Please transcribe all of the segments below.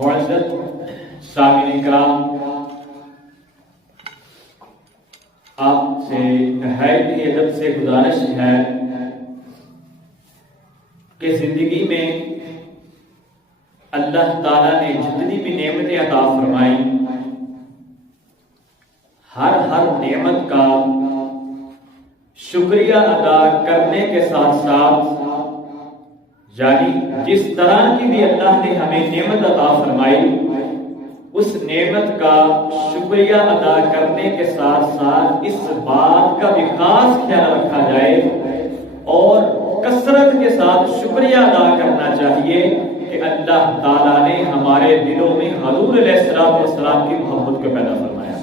معزز سامعین کرام، آپ سے نہایت ہی ادب سے گزارش ہے کہ زندگی میں اللہ تعالیٰ نے جتنی بھی نعمتیں عطا فرمائی، ہر نعمت کا شکریہ ادا کرنے کے ساتھ ساتھ، یعنی جس طرح کی بھی اللہ نے ہمیں نعمت عطا فرمائی اس نعمت کا شکریہ ادا کرنے کے ساتھ ساتھ اس بات کا بھی خاص خیال رکھا جائے اور کثرت کے ساتھ شکریہ ادا کرنا چاہیے کہ اللہ تعالیٰ نے ہمارے دلوں میں حضور علیہ السلام کی محبت کو پیدا فرمایا۔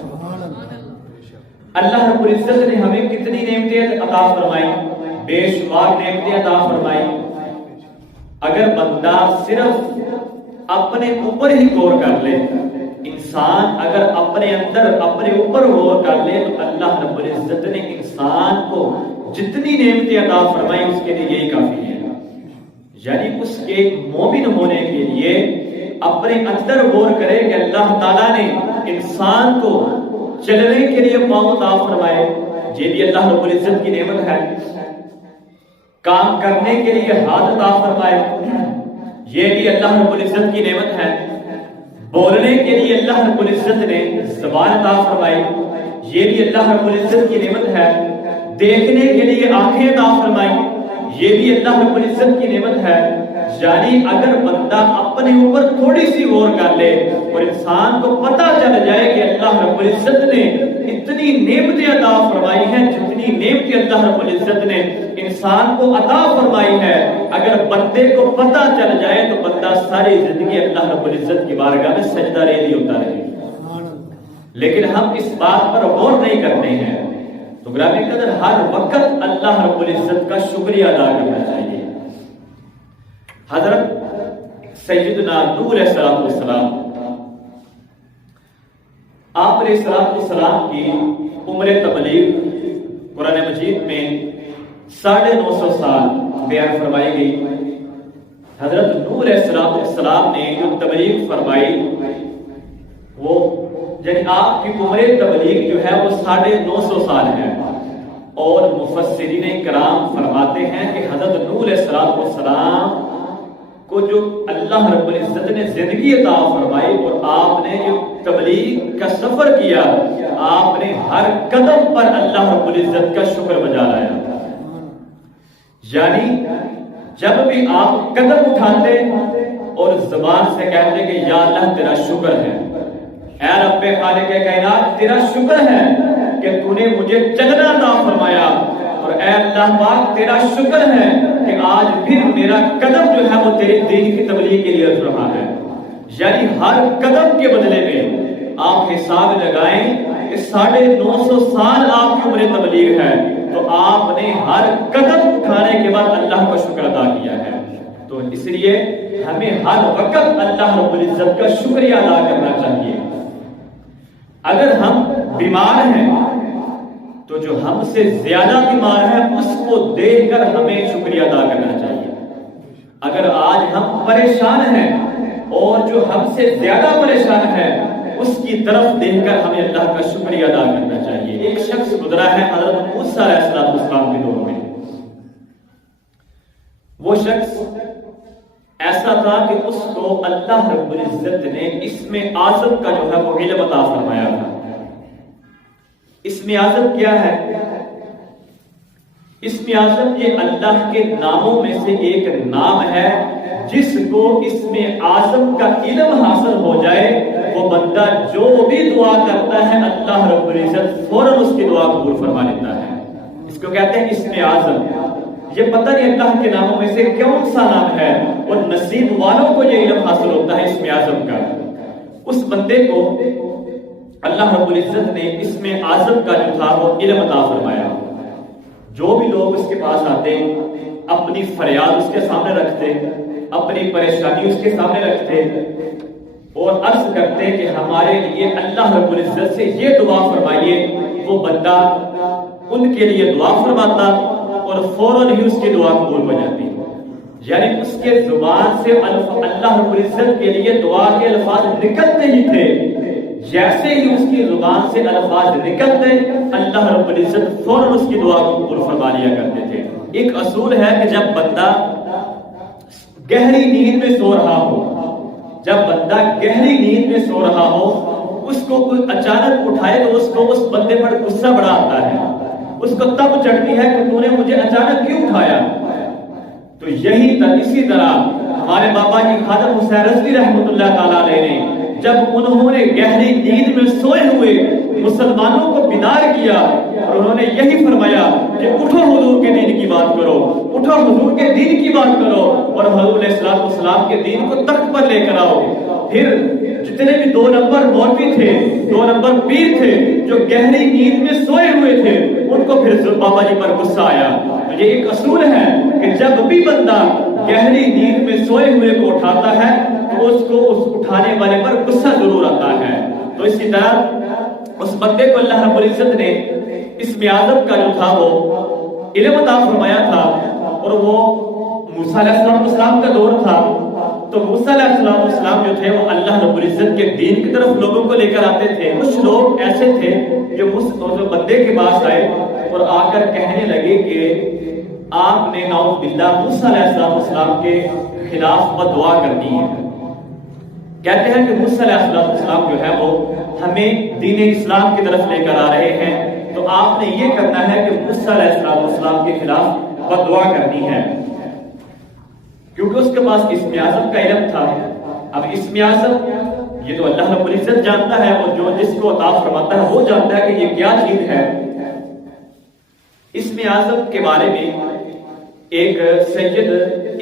اللہ رب العزت نے ہمیں کتنی نعمتیں عطا فرمائی، بے شمار نعمتیں عطا فرمائی۔ اگر بندہ صرف اپنے اوپر ہی غور کر لے، انسان اگر اپنے اندر اپنے اوپر غور کر لے تو اللہ رب العزت نے انسان کو جتنی نعمتیں عطا فرمائی اس کے لیے یہی کافی ہے۔ یعنی اس کے مومن ہونے کے لیے اپنے اندر غور کرے کہ اللہ تعالیٰ نے انسان کو چلنے کے لیے پاؤں عطا فرمائے، یہ بھی اللہ رب العزت کی نعمت ہے۔ کام کرنے کے لیے ہاتھ عطا فرمائے، یہ بھی اللہ رب العزت کی نعمت ہے۔ بولنے کے لیے اللہ رب العزت نے زبان عطا فرمائی، یہ بھی اللہ رب العزت کی نعمت ہے۔ دیکھنے کے لیے آنکھیں عطا فرمائی، یہ بھی اللہ رب العزت کی نعمت ہے۔ یعنی اگر بندہ اپنے اوپر تھوڑی سی غور کر لے اور انسان کو پتہ چل جائے کہ اللہ رب العزت نے اتنی نعمتیں عطا فرمائی ہیں، جتنی نعمتیں اللہ رب العزت نے انسان کو عطا فرمائی ہے، اگر بندے کو پتہ چل جائے تو بندہ ساری زندگی اللہ رب العزت کی بارگاہ میں سجدہ ریزی ہوتا رہے۔ لیکن ہم اس بات پر غور نہیں کرتے ہیں، تو گرامی قدر ہر وقت اللہ رب العزت کا شکریہ ادا کرنا چاہیے۔ حضرت سیدنا نوح علیہ السلام، آپ علیہ السلام کی عمر تبلیغ قرآن مجید میں 950 سال بیان فرمائی گئی۔ حضرت نوح علیہ السلام نے جو تبلیغ فرمائی وہ یعنی آپ کی عمر تبلیغ جو ہے وہ 950 سال ہے، اور مفسرین کرام فرماتے ہیں کہ حضرت نوح علیہ السلام کو جو اللہ رب العزت نے زندگی عطا فرمائی اور آپ نے جو تبلیغ کا سفر کیا، آپ نے ہر قدم پر اللہ رب العزت کا شکر بجا لایا۔ یعنی جب بھی آپ قدم اٹھاتے اور زبان سے کہتے کہ یا اللہ تیرا شکر ہے، اے رب خالق کائنات تیرا شکر ہے کہ تو نے مجھے چلنا عطا فرمایا، اور اے اللہ پاک تیرا شکر ہے کہ آج پھر میرا قدم جو ہے وہ تیرے دین کی تبلیغ کے لیے اٹھ رہا ہے۔ یعنی ہر قدم کے بدلے میں آپ حساب لگائیں کہ 950 سال آپ کی عمر تبلیغ ہے، تو آپ نے ہر قدم اٹھانے کے بعد اللہ کا شکر ادا کیا ہے۔ تو اس لیے ہمیں ہر وقت اللہ رب العزت کا شکریہ ادا کرنا چاہیے۔ اگر ہم بیمار ہیں تو جو ہم سے زیادہ بیمار ہے اس کو دیکھ کر ہمیں شکریہ ادا کرنا چاہیے۔ اگر آج ہم پریشان ہیں اور جو ہم سے زیادہ پریشان ہے اس کی طرف دیکھ کر ہمیں اللہ کا شکریہ ادا کرنا چاہیے۔ ایک شخص گزرا ہے حضرت موسیٰ علیہ السلام کے دور میں، وہ شخص ایسا تھا کہ اس کو اللہ رب العزت نے اسم اعظم کا جو ہے وہ علم عطا فرمایا تھا۔ اسم اعظم کیا ہے؟ اسم اعظم یہ اللہ کے ناموں میں سے ایک نام ہے، جس کو اسم اعظم کا علم حاصل ہو جائے وہ بندہ جو بھی دعا کرتا ہے اللہ رب العزت فوراً اس کی دعا قبول فرما لیتا ہے۔ اس کو کہتے ہیں اسم اعظم۔ یہ پتہ نہیں اللہ کے ناموں میں سے کون سا نام ہے، اور نصیب والوں کو یہ علم حاصل ہوتا ہے اسم اعظم کا۔ اس بندے کو اللہ رب العزت نے اسم اعظم کا جو تھا وہ علم عطا فرمایا۔ جو بھی لوگ اس کے پاس آتے اپنی فریاد اس کے سامنے رکھتے، اپنی پریشانی اس کے سامنے رکھتے اور عرض کرتے کہ ہمارے لیے اللہ رب العزت سے یہ دعا فرمائیے، وہ بندہ ان کے لیے دعا فرماتا اور فوراً ہی اس کی دعا قبول ہو جاتی۔ یعنی اس کے زبان سے اللہ رب العزت کے لیے دعا کے الفاظ نکلتے ہی تھے، جیسے ہی اس کی زبان سے الفاظ نکلتے اللہ رب العزت فوراً اس کی دعا کو قبول فرما لیا کرتے تھے۔ ایک اصول ہے کہ جب بندہ گہری نیند میں سو رہا ہو، جب بندہ گہری نیند میں سو رہا ہو، اس کو کوئی اچانک اٹھائے تو اس کو اس بندے پر غصہ بڑا آتا ہے، اس کو تب چڑھتی ہے کہ تو نے مجھے اچانک کیوں اٹھایا۔ تو اسی طرح ہمارے بابا جی خادم حسین رضوی رحمۃ اللہ تعالیٰ علیہ نے جب انہوں نے گہری نیند میں سوئے ہوئے مسلمانوں کو بیدار کیا اور انہوں نے یہی فرمایا کہ اٹھو حضور کے دین کی بات کرو، اٹھو حضور کے دین کی بات کرو اور حضور علیہ السلام کے دین کو تخت پر لے کر آؤ۔ پھر جتنے بھی 2 نمبر مولوی تھے، 2 نمبر پیر تھے جو گہری نیند میں سوئے ہوئے تھے، ان کو پھر بابا جی پر غصہ آیا۔ یہ ایک اصول ہے کہ جب بھی بندہ گہری نیند میں سوئے ہوئے کو اٹھاتا ہے تو اس کو اس اٹھانے والے پر غصہ ضرور آتا ہے۔ تو اسی طرح اس بندے کو اللہ رب العزت نے اسم اعظم کا جو تھا وہ علم عطا فرمایا تھا، اور وہ موسیٰ علیہ السلام کا دور تھا، تو موسیٰ علیہ السلام جو تھے وہ اللہ رب العزت کے دین کی طرف لوگوں کو لے کر آتے تھے۔ کچھ لوگ ایسے تھے جو بندے کے پاس آئے اور آ کر کہنے لگے کہ آپ نے نعوذ باللہ موسیٰ علیہ السلام کے خلاف بددعا کر دی ہے۔ کہتے ہیں کہ موسیٰ علیہ السلام جو ہے وہ ہمیں دین اسلام کی طرف لے کر آ رہے ہیں، تو آپ نے یہ کرنا ہے کہ موسیٰ علیہ السلام کے خلاف بددعا کرنی ہے، کیونکہ اس کے پاس اسم اعظم کا علم تھا۔ اب اسم اعظم یہ تو اللہ رب العزت جانتا ہے، اور جو جس کو عطا فرماتا ہے وہ جانتا ہے کہ یہ کیا چیز ہے۔ اسم اعظم کے بارے میں ایک سید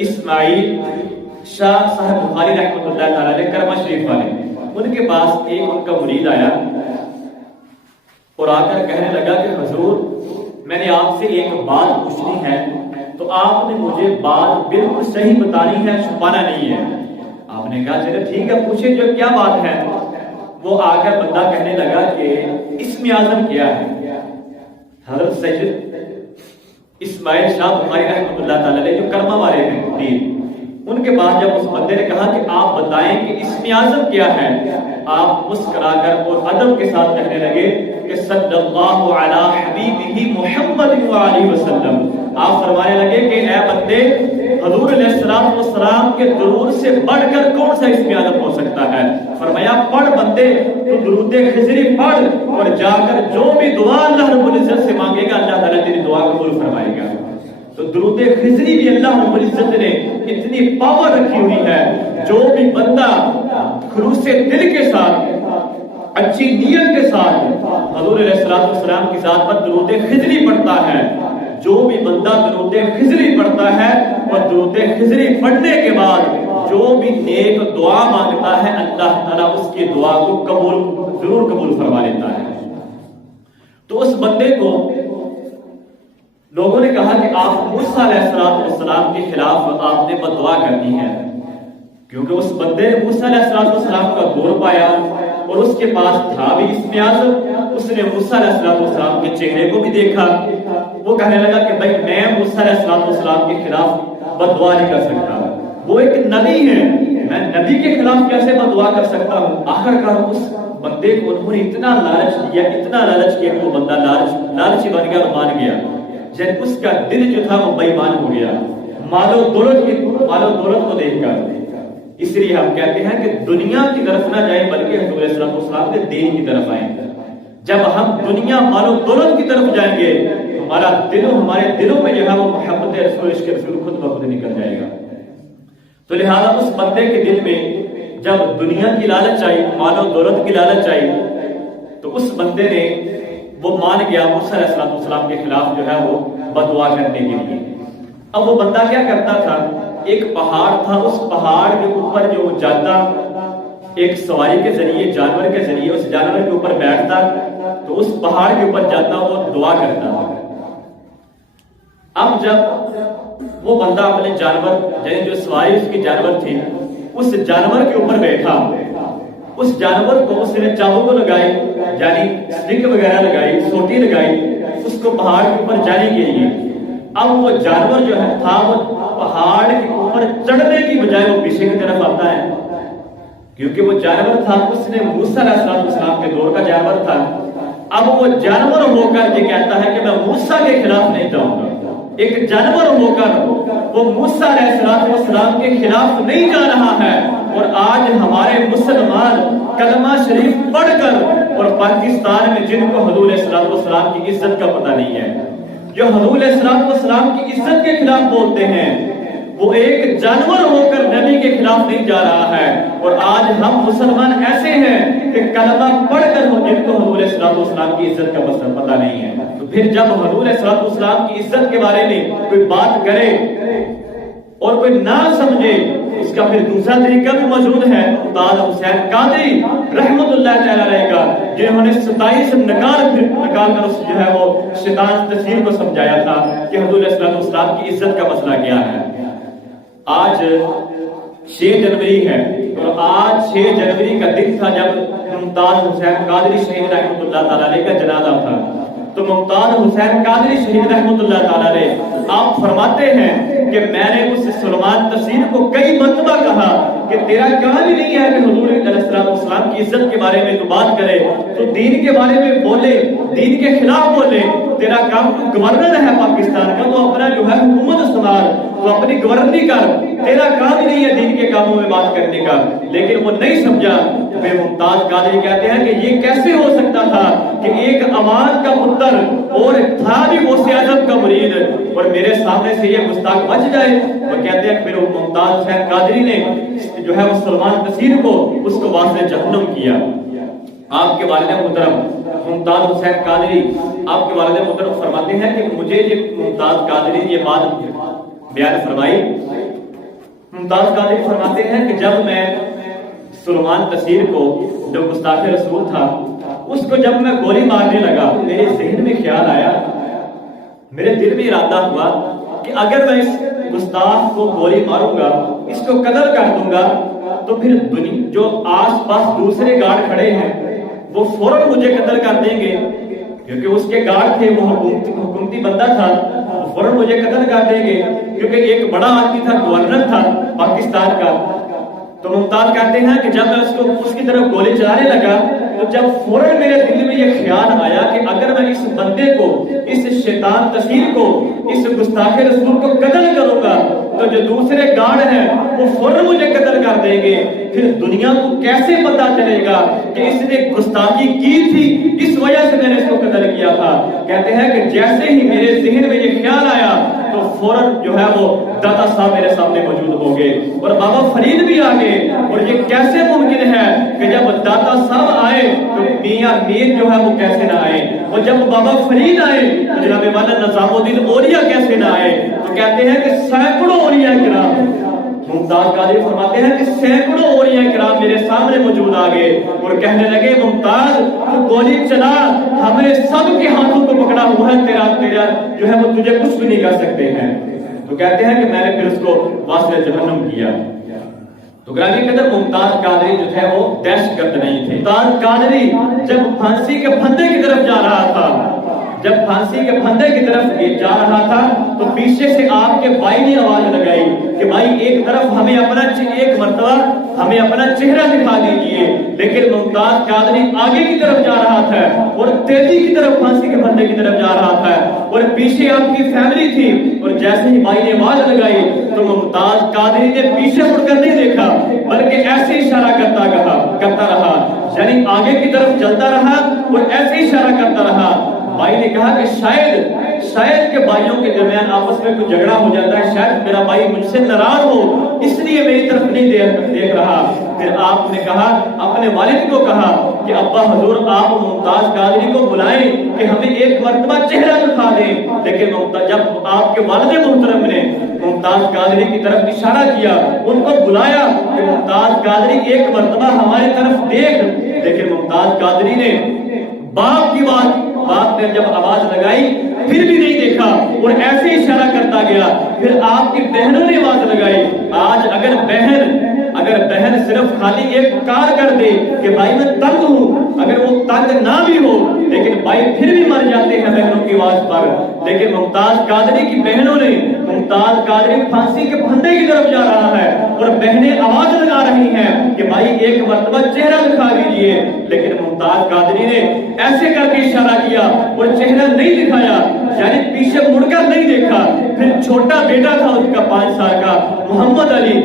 اسماعیل شاہ صاحب بخاری رحمۃ اللہ تعالی علیہ کرما شریف والے، ان کے پاس ایک ان کا مرید آیا اور آ کر کہنے لگا کہ حضور میں نے آپ سے ایک بات پوچھنی ہے، تو آپ نے مجھے بات بالکل صحیح بتانی ہے، چھپانا نہیں ہے۔ آپ نے کہا چلے ٹھیک ہے پوچھیں جو کیا بات ہے۔ وہ آ کر بندہ کہنے لگا کہ اسم اعظم کیا ہے۔ حضرت سید اسماعیل شاہ بخاری رحمۃ اللہ تعالی علیہ جو کرما والے ہیں، ان کے بعد جب اس بندے نے کہا کہ آپ بتائیں کہ اسم اعظم کیا ہے، آپ مسکرا کر اور ادب کے ساتھ کہنے لگے کہ صلی اللہ علی حبیبہ محمد وعلیہ وسلم۔ آپ فرمانے لگے کہ اے بندے، حضور علیہ السلام کے درود سے بڑھ کر کون سا اسم اعظم ہو سکتا ہے؟ فرمایا پڑھ بندے تو درود خضری پڑھ، اور جا کر جو بھی دعا اللہ رب العزت سے مانگے گا اللہ تعالیٰ تیری دعا قبول فرمائے گا۔ تو درود خضری بھی اللہ رب العزت نے اتنی پاور رکھی ہوئی ہے، جو بھی بندہ خلوص دل کے ساتھ اچھی نیت کے ساتھ حضور علیہ السلام کی ذات پر درود خضری پڑھتا ہے، جو بھی بندہ درود خضری پڑھتا ہے اور درود خضری پڑھنے کے بعد جو بھی نیک دعا مانگتا ہے اللہ تعالیٰ اس کی دعا کو ضرور قبول فرما لیتا ہے۔ تو اس بندے کو لوگوں نے کہا کہ آپ موسیٰ علیہ السلام کے خلاف آپ نے بددعا کرنی ہے، کیونکہ اس بندے نے موسیٰ علیہ السلام کا دور پایا اور اس کے پاس تھا بھی اسم اعظم۔ اس نے موسیٰ علیہ السلام کے چہرے کو بھی دیکھا، وہ کہنے لگا کہ بھائی میں موسیٰ علیہ السلام کے خلاف بددعا نہیں کر سکتا، وہ ایک نبی ہے، میں نبی کے خلاف کیسے بددعا کر سکتا ہوں۔ آخرکار اس بندے کو انہوں نے اتنا لالچ دیا، اتنا لالچ کیا کہ وہ بندہ لالچی بن گیا اور مان گیا، جب اس کا دل جو تھا وہ بے ایمان ہو گیا مال و دولت کو دیکھ کر۔ اس لیے ہم کہتے ہیں کہ دنیا کی طرف نہ جائیں بلکہ حضور علیہ السلام کے دین کی طرف آئیں۔ جب ہم دنیا مال و دولت کی طرف جائیں گے ہمارے دلوں میں جو ہے وہ محبت رسول عشق رسول خود بخود نکل جائے گا۔ تو لہذا اس بندے کے دل میں جب دنیا کی لالچ آئی، مال و دولت کی لالچ آئی، تو اس بندے نے وہ مان گیا موسیٰ علیہ السلام کے خلاف جو ہے وہ بددعا کرنے کے لیے۔ اب وہ بندہ کیا کرتا تھا، ایک پہاڑ تھا، اس پہاڑ کے اوپر جو جاتا ایک سواری کے ذریعے، جانور کے ذریعے اس جانور کے اوپر بیٹھتا تو اس پہاڑ کے اوپر جاتا اور دعا کرتا۔ اب جب وہ بندہ اپنے جانور یعنی جو سواری اس کی جانور تھی اس جانور کے اوپر بیٹھا، اس جانور کو اس نے چابک لگائی یعنی سٹک وغیرہ لگائی، سوٹی لگائی اس کو پہاڑ کے اوپر جانے کے لیے۔ اب وہ جانور جو ہے تھا وہ پہاڑ کے اوپر چڑھنے کی بجائے وہ پیچھے کی طرف آتا ہے، کیونکہ وہ جانور تھا اس نے موسیٰ علیہ السلام کے دور کا جانور تھا۔ اب وہ جانور ہو کر یہ کہتا ہے کہ میں موسیٰ کے خلاف نہیں جاؤں گا۔ ایک جانور ہو کر وہ موسیٰ علیہ السلام کے خلاف نہیں جا رہا ہے، اور آج ہمارے مسلمان کلمہ شریف پڑھ کر اور پاکستان میں جن کو حضور علیہ السلام کی عزت کا پتہ نہیں ہے، جو حضور علیہ السلام کی عزت کے خلاف بولتے ہیں، وہ ایک جانور ہو کر نبی کے خلاف نہیں جا رہا ہے۔ اور آج ہم مسلمان ایسے ہیں کہ کلمہ پڑھ کر جن کو حضور علیہ السلام کی عزت کا پتہ نہیں ہے، تو پھر جب حضور علیہ السلام کی عزت کے بارے میں کوئی بات کرے اور کوئی نہ سمجھے، اس کا پھر دوسرا طریقہ بھی موجود ہے۔ ممتاز حسین قادری رحمت اللہ تعالی علیہ کا، جنہوں نے 27 نکال کر اس جو ہے وہ شیطان تصویر کو سمجھایا تھا کہ حضور علیہ السلام کی عزت کا مسئلہ کیا ہے۔ آج 6 جنوری ہے، اور آج 6 جنوری کا دن تھا جب ممتاز حسین قادری شہید رحمت اللہ تعالی علیہ کا جنازہ تھا۔ تو ممتاز حسین قادری شہید رحمت اللہ تعالی علیہ آپ فرماتے ہیں کہ میں نے اس سلمان تسیر کو کئی مرتبہ کہا کہ تیرا کام ہی نہیں ہے کہ حضور علیہ السلام کی عزت کے بارے میں تو بات کرے، تو دین کے بارے میں بولے، دین کے خلاف بولے، تیرا کام تو گورنر ہے پاکستان کا، تو اپنا جو ہے حکومت سنبھال، تو اپنی گورنری کر، تیرا کام ہی نہیں ہے دین کے کاموں میں بات کرنے کا۔ لیکن وہ نہیں سمجھا۔ پھر ممتاز قادری کہتے ہیں کہ یہ کیسے ہو سکتا تھا کہ ایک عوام کا پتر اور تھا بھی غوث اعظم کا مرید، اور میرے سامنے سے یہ گستاخ بچ جائے۔ وہ کہتے ہیں پھر ممتاز حسین قادری نے جو ہے وہ سلمان تسیر کو اس کو واسطے جہنم کیا۔ آپ کے والد محترم ممتاز حسین قادری، آپ کے والد محترم فرماتے ہیں کہ مجھے یہ ممتاز قادری نے یہ بات بیان فرمائی۔ ممتاز قادری فرماتے ہیں کہ جب میں سلمان تسیر کو، جو گستاخ رسول تھا، اس کو جب میں گولی مارنے لگا، میرے ذہن میں خیال آیا، میرے دل میں ارادہ ہوا کہ اگر میں اس گستاخ کو گولی ماروں گا، اس کو قتل کر دوں گا، تو پھر جو آس پاس دوسرے گارڈ کھڑے ہیں وہ فوراً مجھے قتل کر دیں گے، کیونکہ اس کے گارڈ تھے، وہ حکومتی بندہ تھا، وہ فوراً مجھے قتل کر دیں گے، کیونکہ ایک بڑا آدمی تھا، گورنر تھا پاکستان کا۔ تو ممتاز کہتے ہیں کہ جب میں اس کی طرف گولی چلانے لگا، تو جب فوراً میرے دل میں یہ خیال آیا کہ اگر میں اس بندے کو، اس شیطان تسیر کو، اس گستاخ رسول کو قتل کروں گا، تو جو دوسرے گارڈ ہیں وہ فوراً مجھے قتل کر دیں گے، پھر دنیا کو کیسے پتا چلے گا کہ اس نے گستاخی کی تھی، اس وجہ سے میں نے اس کو قتل کیا تھا۔ کہتے ہیں کہ جیسے ہی میرے ذہن میں یہ خیال آیا تو فوراً جو ہے وہ داتا صاحب میرے سامنے موجود ہو گئے، اور بابا فرید بھی آ گئے۔ اور یہ کیسے ممکن ہے کہ جب داتا صاحب آئے تو میاں میر جو ہے وہ کیسے نہ آئے، اور جب بابا فرید آئے تو جناب مولانا نظام الدین اولیاء کیسے نہ آئے؟ تو کہتے ہیں کہ سینکڑوں اولیاء کرام، ممتاز قادری فرماتے ہیں کہ سینکڑوں اولیاء کرام میرے سامنے موجود آ گئے اور کہنے لگے ممتاز تو گولی چلا، ہمیں سب کے ہاتھوں کو پکڑا ہوا ہے، تیرا جو ہے وہ تجھے کچھ بھی نہیں کر سکتے ہیں۔ تو کہتے ہیں کہ میں نے پھر اس کو واسطے جہنم کیا۔ تو گرامی قدر ممتاز قادری جو تھے وہ دہشت گرد نہیں تھے۔ ممتاز قادری جب پھانسی کے پھندے کی طرف جا رہا تھا، جب پھانسی کے پھندے کی طرف جا رہا تھا تو پیچھے سے آپ کے بھائی نے آواز لگائی کہ بھائی ایک طرف ہمیں اپنا ایک مرتبہ ہمیں اپنا چہرہ دکھا دیجئے، لیکن ممتاز قادری آگے کی طرف جا رہا تھا اور تیزی کی طرف پھانسی کے پھندے کی طرف جا رہا تھا، اور پیچھے آپ کی فیملی تھی، اور جیسے ہی بھائی نے آواز لگائی تو ممتاز قادری نے پیچھے مڑ کر نہیں دیکھا بلکہ ایسے اشارہ کرتا رہا، یعنی آگے کی طرف چلتا رہا اور ایسے اشارہ کرتا رہا۔ بھائی نے کہا کہ شاید کہ بھائیوں کے درمیان آپس میں کوئی جھگڑا ہو جاتا ہے، شاید میرا بھائی مجھ سے ناراض ہو اس لیے میری طرف نہیں دیکھ رہا۔ پھر آپ نے کہا، اپنے والد کو کہا کہ ابا حضور آپ ممتاز قادری کو بلائیں کہ ہمیں ایک مرتبہ چہرہ دکھا دیں، لیکن جب آپ کے والد محترم نے ممتاز قادری کی طرف اشارہ کیا، ان کو بلایا کہ ممتاز قادری ایک مرتبہ ہماری طرف دیکھ، لیکن ممتاز قادری نے باپ نے جب آواز لگائی پھر بھی نہیں دیکھا اور ایسے اشارہ کرتا گیا۔ پھر آپ کی بہنوں نے آواز لگائی۔ آج اگر اگر بہن صرف خالی ایک کار کر دے کہ بھائی میں تنگ ہوں، اگر وہ تنگ نہ بھی ہو لیکن بھائی پھر بھی مر جاتے ہیں بہنوں کی آواز پر، لیکن ممتاز قادری کی بہنوں نے، ممتاز قادری پھانسی کے پھندے کی طرف جا رہا ہے اور بہنیں آواز لگا رہی ہیں کہ بھائی ایک مرتبہ چہرہ دکھا دیجئے، لیکن ممتاز قادری نے ایسے کر کے اشارہ کیا اور چہرہ نہیں دکھایا، یعنی پیچھے مڑ کر نہیں دیکھا۔ پھر چھوٹا بیٹا تھا اس کا 5 سال کا محمد علی،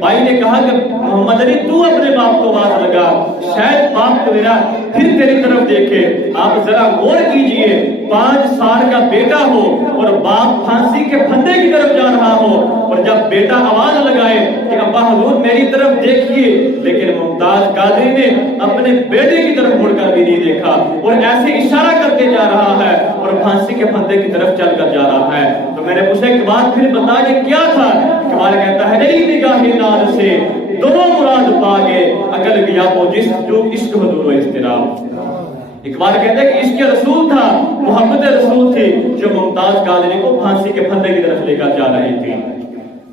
بھائی نے کہا کہ محمد علی تو اپنے باپ کو آواز لگا، شاید باپ تو میرا پھر تیری طرف دیکھے۔ آپ ذرا غور کیجئے، 5 سال کا بیٹا ہو اور باپ پھانسی کے پھندے کی طرف جا رہا ہو، اور جب بیٹا آواز لگائے کہ ابا حضور میری طرف دیکھیے، لیکن ممتاز قادری نے اپنے بیٹے کی طرف مڑ کر بھی نہیں دیکھا اور ایسے اشارہ کرتے جا رہا ہے اور پھانسی کے پھندے کی طرف چل کر جا رہا ہے۔ تو میں نے پوچھا کہ بات پھر بتا یہ کیا تھا؟ اقبال کہتا ہے نئی نگاہ ناز سے دونوں مراد پا گئے، عقل گیا وہ جس جو عشق حضور و اضطراب۔ اقبال کہتا ہے کہ عشق رسول تھا، محبت رسول تھی جو ممتاز قادری کو پھانسی کے پھندے کی طرف لے کر جا رہی تھی۔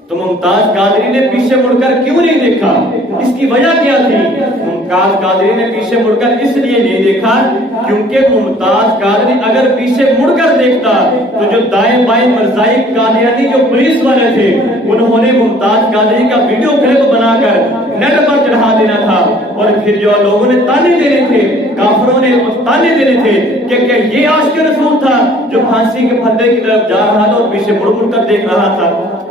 تو ممتاز قادری نے پیچھے مڑ کر کیوں نہیں دیکھا؟ اس کی وجہ کیا تھی؟ ممتاز قادری نے پیچھے مڑ کر اس لیے نہیں دیکھا کیونکہ ممتاز قادری اگر پیچھے مڑ کر دیکھتا تو جو دائیں بائیں مرزائی قادیانی جو پولیس والے تھے انہوں نے ممتاز قادری کا ویڈیو کلپ بنا کر نیٹ پر چڑھا دینا تھا، اور پھر جو لوگوں نے تانے دینے تھے، کافروں نے تانے دینے تھے کہ یہ عاشق رسول تھا جو پھانسی کے پھندے کی طرف جا رہا تھا اور پیچھے مڑ مڑ کر دیکھ رہا تھا،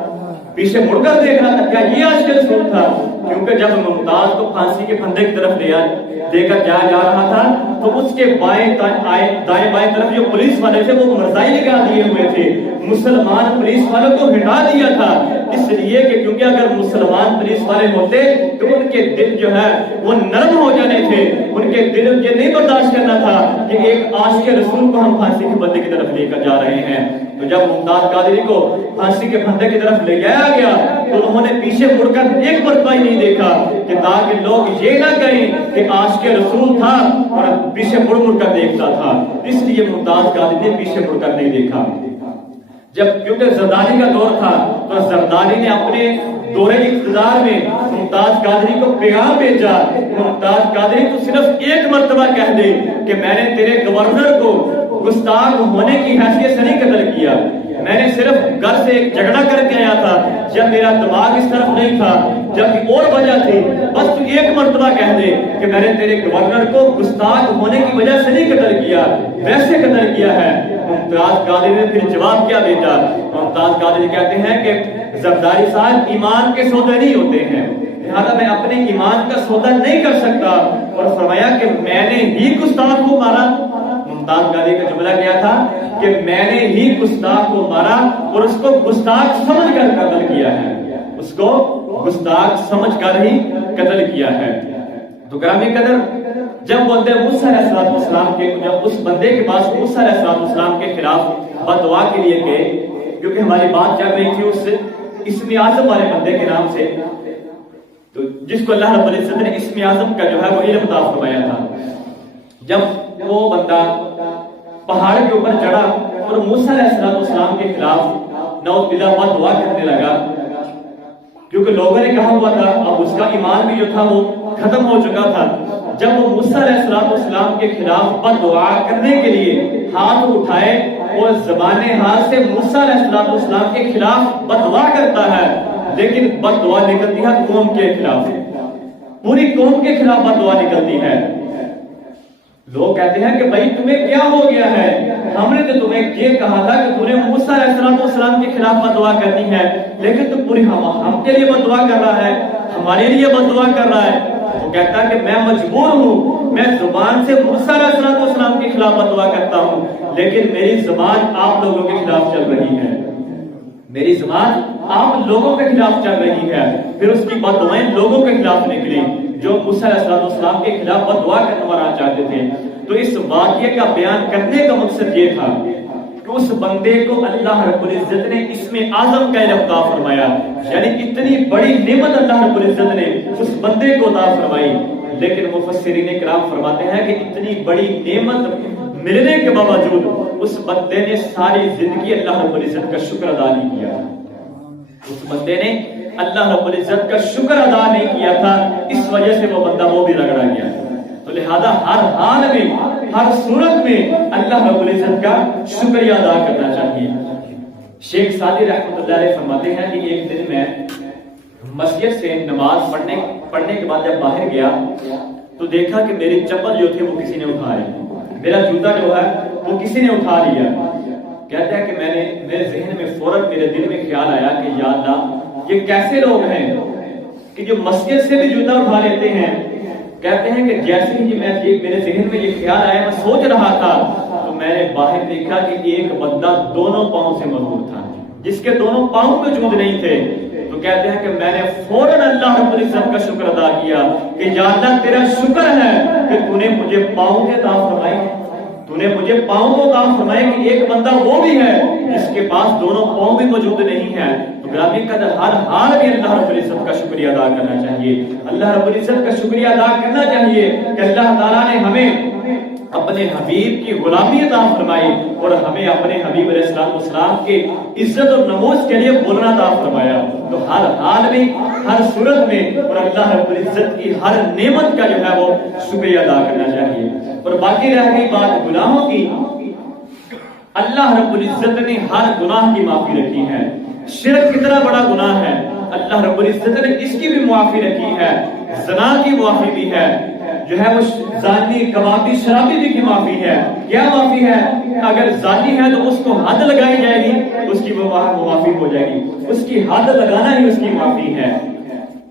پیچھے مڑ کر دیکھ رہا تھا، کیا یہ عاشق رسول تھا؟ کیونکہ جب ممتاز کو پھانسی کے پھندے کی طرف لے کر جا رہا تھا تو اس کے دائیں بائیں طرف جو پولیس والے تھے وہ مرزائی لگا دیے ہوئے تھے، مسلمان پولیس والوں کو ہٹا دیا تھا، اس لیے کہ کیونکہ اگر مسلمان پولیس والے ہوتے تو ان کے دل جو ہے وہ نرم ہو جانے تھے، ان کے دل یہ نہیں برداشت کرنا تھا کہ ایک عاشق رسول کو ہم پھانسی کے پھندے کی طرف لے کر جا رہے ہیں۔ تو جب ممتاز قادری کو پھانسی کے پھندے کی طرف لے جایا گیا تو انہوں نے پیچھے مڑ کر ایک مرتبہ ہی نہیں دیکھا کہ تاکہ لوگ یہ نہ کہیں کہ عاشق رسول تھا اور پیچھے مڑ مڑ کر دیکھتا تھا، اس لیے ممتاز قادری نے پیچھے مڑ کر نہیں دیکھا۔ جب کیونکہ زرداری کا دور تھا تو زرداری نے اپنے دور اقتدار میں ممتاز قادری کو پیغام بھیجا، ممتاز قادری تو صرف ایک مرتبہ کہہ دے کہ میں نے تیرے گورنر کو گستاخ ہونے کی حیثیت سے نہیں قتل کیا، میں نے صرف گھر سے ایک جھگڑا کر کے آیا تھا، جب میرا دماغ اس طرف نہیں تھا، جب اور وجہ تھی، بس تو ایک مرتبہ کہہ دے کہ میں نے تیرے گورنر کو گستاخ ہونے کی وجہ سے نہیں قتل کیا، ویسے قتل کیا ہے۔ ممتاز قادری نے پھر جواب کیا بھیجا؟ ممتاز قادری کہتے ہیں کہ زرداری صاحب ایمان کے سودے نہیں ہوتے ہیں، لہذا میں اپنے ایمان کا سودا نہیں کر سکتا، اور فرمایا کہ میں نے ہی گستاخ کو مارا۔ ممتاز قادری کا جملہ کیا تھا کہ میں نے ہی گستاخ کو مارا اور اس کو گستاخ سمجھ کر قتل کیا ہے، اس کو گستاخ سمجھ کر ہی قتل کیا ہے۔ تو گرامی قدر، جب بندے موسیٰ علیہ السلام کے جب اس بندے کے پاس موسیٰ علیہ السلام کے خلاف بددعا کے لیے گئے، کیونکہ ہماری بات چل رہی تھی اس اسم اعظم والے بندے کے نام سے، تو جس کو اللہ رب العزت نے اسم اعظم کا جو ہے وہ علم عطا فرمایا تھا، جب وہ بندہ پہاڑ کے اوپر چڑھا اور موسیٰ علیہ السلام کے خلاف نعوذ باللہ بددعا کرنے لگا، کیونکہ لوگوں نے کہا ہوا تھا، اب اس کا ایمان بھی جو تھا وہ ختم ہو چکا تھا، جب وہ موسیٰ علیہ السلام کے خلاف بددعا کرنے کے لیے ہاتھ اٹھائے اور زبان حال سے موسیٰ علیہ السلام کے خلاف بددعا کرتا ہے، لیکن بددعا نکلتی ہے قوم کے خلاف، پوری قوم کے خلاف بددعا نکلتی ہے۔ لوگ کہتے ہیں کہ بھائی تمہیں کیا ہو گیا ہے، ہم نے تو تمہیں یہ کہا تھا کہ تم نے موسیٰ علیہ السلام کے خلاف بددعا کرنی ہے، لیکن تو پوری ہم کے لیے بددعا کر رہا ہے، ہمارے لیے بددعا کر رہا ہے۔ وہ کہتا ہے کہ میں مجبور ہوں، میں زبان سے موسیٰ علیہ السلام کے خلاف بددعا کرتا ہوں، لیکن میری زبان آپ لوگوں کے خلاف چل رہی ہے، میری زبان آپ لوگوں کے خلاف چل رہی ہے۔ پھر اس کی بددعائیں لوگوں کے خلاف نکلی جو موسیٰ علیہ السلام کے خلاف بددعا کرنا چاہتے تھے۔ تو اس واقعے کا بیان کرنے کا مقصد یہ تھا کہ اس بندے کو اللہ رب العزت نے اسم اعظم کا علم عطا فرمایا، یعنی اتنی بڑی نعمت اللہ رب العزت نے اس بندے کو عطا فرمائی، لیکن مفسرین کرام فرماتے ہیں کہ اتنی بڑی نعمت ملنے کے باوجود اس بندے نے ساری زندگی اللہ رب العزت کا شکر ادا نہیں کیا، اس بندے نے اللہ رب العزت کا شکر ادا نہیں کیا تھا، اس وجہ سے وہ بندہ وہ بھی رگڑا گیا۔ تو لہذا ہر حال میں، ہر صورت میں اللہ رب العزت کا شکریہ ادا کرنا چاہیے۔ شیخ سعدی رحمۃ اللہ علیہ فرماتے ہیں کہ ایک دن میں مسجد سے نماز پڑھنے کے بعد جب باہر گیا تو دیکھا کہ میری چپل جو تھی وہ کسی نے اٹھا لی، میرا جوتا جو ہے وہ کسی نے اٹھا لیا۔ کہتا ہے کہ میرے ذہن میں فوراً میرے دل میں خیال آیا کہ یا اللہ یہ کیسے لوگ ہیں کہ جو مسجد سے بھی جوتا اٹھا لیتے ہیں۔ کہتے ہیں کہ جیسے ہی میرے ذہن میں یہ خیال آیا، میں سوچ رہا تھا تو میں نے باہر دیکھا کہ ایک بندہ دونوں پاؤں سے مضبوط تھا، جس کے دونوں پاؤں موجود نہیں تھے۔ تو کہتے ہیں کہ میں نے فوراً اللہ رب العزت کا شکر ادا کیا کہ یا اللہ تیرا شکر ہے کہ تو نے مجھے پاؤں کے عطا فرمائے، تو نے مجھے پاؤں کو عطا فرمائے کہ ایک بندہ وہ بھی ہے جس کے پاس دونوں پاؤں بھی موجود نہیں ہے۔ تو گرامی قدر ہر حال میں اللہ رب العزت کا شکریہ ادا کرنا چاہیے، اللہ رب العزت کا شکریہ ادا کرنا چاہیے کہ اللہ تعالیٰ نے ہمیں اپنے حبیب کی غلامی عطا فرمائی اور ہمیں اپنے حبیب علیہ السلام کے عزت اور نموز کے لیے بولنا عطا فرمایا۔ تو ہر حال میں، ہر صورت میں اور اللہ رب العزت کی ہر نعمت کا جو ہے وہ شکریہ ادا کرنا چاہیے۔ اور باقی رہ گئی بات گناہوں کی، اللہ رب العزت نے ہر گناہ کی معافی رکھی ہے۔ شرک کتنا بڑا گناہ ہے، اللہ رب العزت نے اس کی بھی معافی رکھی ہے، زنا کی معافی بھی ہے، جو ہے وہ زانی، کبابی، شرابی بھی کی معافی ہے۔ کیا معافی ہے؟ اگر زانی ہے تو اس کو حد لگائی جائے گی، اس کی معافی ہو جائے گی، اس کی حد لگانا ہی اس کی معافی ہے،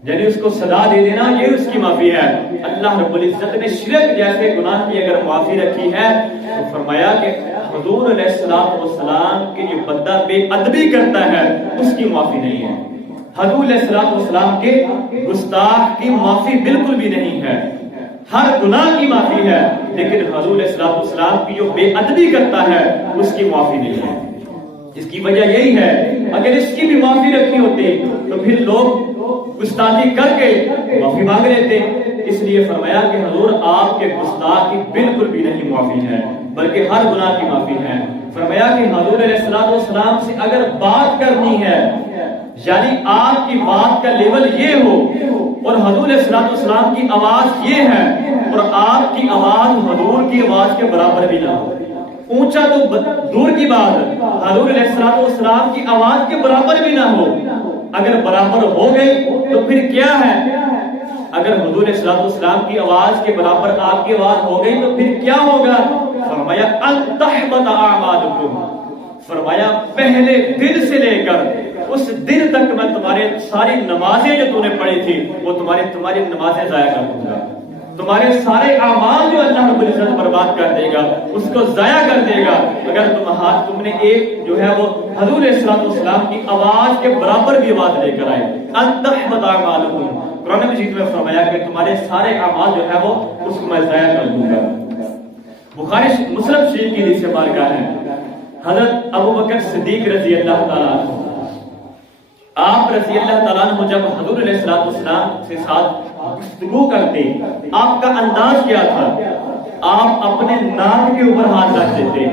یعنی اس کو سزا دے دینا یہ اس کی معافی ہے۔ اللہ رب العزت نے شرک جیسے گناہ کی اگر معافی رکھی ہے تو فرمایا کہ حضور علیہ السلام کے جو بندہ بے ادبی کرتا ہے اس کی معافی نہیں ہے، حضور علیہ السلام کے گستاخ کی معافی بالکل بھی نہیں ہے، ہر گناہ کی معافی ہے، لیکن حضور علیہ السلام کی جو بے ادبی کرتا ہے اس کی معافی نہیں ہے۔ اس کی وجہ یہی ہے، اگر اس کی بھی معافی رکھی ہوتی تو پھر لوگ گستاخی کر کے معافی مانگ لیتے۔ اس لیے فرمایا کہ حضور آپ کے گستاخ کی بالکل بھی نہیں معافی ہے، بلکہ ہر گناہ کی معافی ہے۔ فرمایا کہ حضور علیہ السلام سے اگر بات کرنی ہے، یعنی آپ کی بات کا لیول یہ ہو اور حضور علیہ السلام کی آواز یہ ہے اور آپ کی آواز حضور کی آواز کے برابر بھی نہ ہو، اونچا تو دور کی بات، حضور علیہ السلام کی آواز کے برابر بھی نہ ہو، اگر برابر ہو گئی تو پھر کیا ہے؟ اگر حضور علیہ السلام کی آواز کے برابر آپ کی آواز ہو گئی تو پھر کیا ہوگا؟ فرمایا ان تحبط اعمالکم، فرمایا پہلے دن سے لے کر اس دن تک میں تمہارے ساری نمازیں جو تم نے پڑھی تھی وہ تمہاری نمازیں ضائع کر دوں گا، تمہارے سارے اعمال جو اللہ رب العزت برباد کر دے گا اس کو ضائع کر دے گا اگر تم نے ایک جو ہے وہ حضور علیہ السلام کی آواز کے برابر بھی آواز لے کر آئے۔ ان تحبط اعمالکم، قرآن مجید میں فرمایا کہ تمہارے سارے اعمال جو ہے وہ اس کو میں ضائع کر دوں گا۔ بخاری مسلم شریف کی حدیث بارگاہ ہے، حضرت ابوبکر صدیق رضی اللہ تعالیٰ عنہ، آپ رضی اللہ تعالیٰ عنہ جب حضور علیہ السلام سے ساتھ گفتگو کرتے، آپ کا انداز کیا تھا؟ آپ اپنے ناک کے اوپر ہاتھ رکھ دیتے،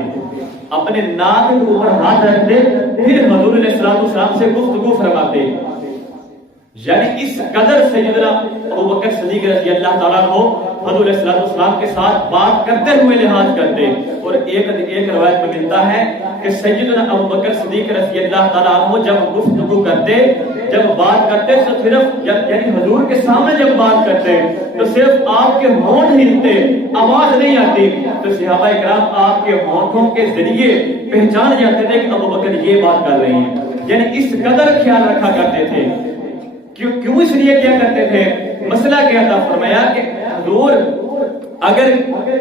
اپنے ناک کے اوپر ہاتھ رکھتے، پھر حضور علیہ السلام سے گفتگو فرماتے، یعنی اس قدر سیدنا ابوبکر صدیق رضی اللہ تعالیٰ عنہ حضور علیہ السلام کے ساتھ بات کرتے ہوئے لحاظ کرتے۔ اور ایک روایت میں ملتا ہے کہ سیدنا ابوبکر صدیق رضی اللہ تعالیٰ عنہ جب گفتگو کرتے، جب بات کرتے تو صرف یعنی حضور کے سامنے جب بات کرتے تو صرف آپ کے ہونٹ ہلتے، آواز نہیں آتی، تو صحابہ کرام آپ کے ہونٹوں کے ذریعے پہچان جاتے تھے کہ ابوبکر یہ بات کر رہے ہیں، یعنی اس قدر خیال رکھا کرتے تھے۔ کیوں اس لیے کیا کرتے تھے؟ مسئلہ کیا تھا؟ فرمایا کہ حضور اگر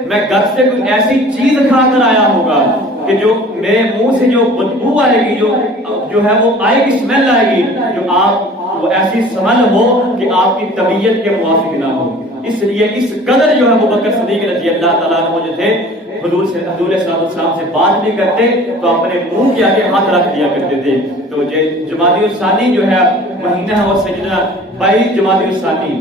میں گھر سے کوئی ایسی چیز کھا کر آیا ہوگا کہ جو میرے منہ سے جو بدبو آئے گی، جو ہے وہ آئے گی، اسمیل آئے گی، جو آپ وہ ایسی سمل ہو کہ آپ کی طبیعت کے موافق نہ ہو، اس لیے اس قدر جو ہے ابوبکر صدیق رضی اللہ تعالیٰ عنہ جو تھے حضور علیہ السلام سے بات بھی کرتے تو اپنے منہ کے آگے ہاتھ رکھ دیا کرتے تھے۔ تو جمادی الثانی جو ہے مہینہ ہے وہ سجدہ 22 جمادی الثانی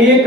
1